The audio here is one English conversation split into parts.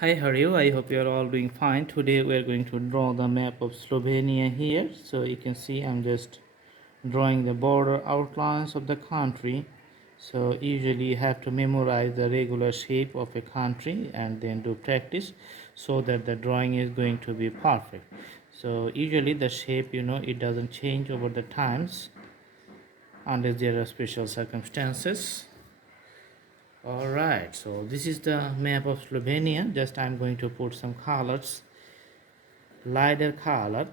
Hi, how are you? I hope you are all doing fine. Today we are going to draw the map of Slovenia here. So you can see I'm just drawing the border outlines of the country. So usually you have to memorize the regular shape of a country and then do practice so that the drawing is going to be perfect. So usually the shape, it doesn't change over the times unless there are special circumstances. All right, so this is the map of Slovenia. Just I'm going to put some colors, lighter color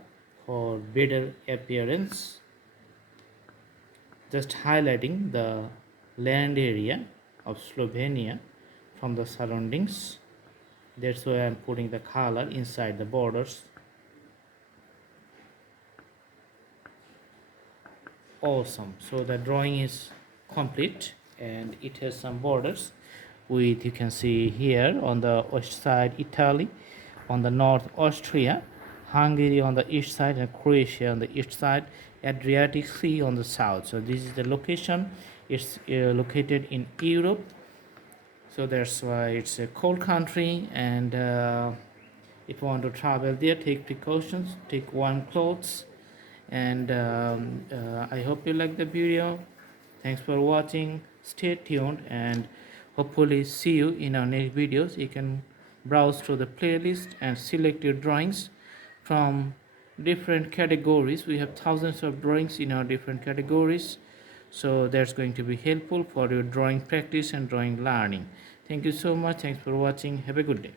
for better appearance, just highlighting the land area of Slovenia from the surroundings. That's why I'm putting the color inside the borders. Awesome. So the drawing is complete and it has some borders with, you can see here on the west side Italy, on the north Austria, Hungary on the east side, and Croatia on the east side, Adriatic Sea on the south. So this is the location. It's located in Europe, so that's why it's a cold country. And if you want to travel there, take precautions, take warm clothes. And I hope you like the video. Thanks for watching. Stay tuned and hopefully see you in our next videos. You can browse through the playlist and select your drawings from different categories. We have thousands of drawings in our different categories, so that's going to be helpful for your drawing practice and drawing learning. Thank you so much. Thanks for watching. Have a good day.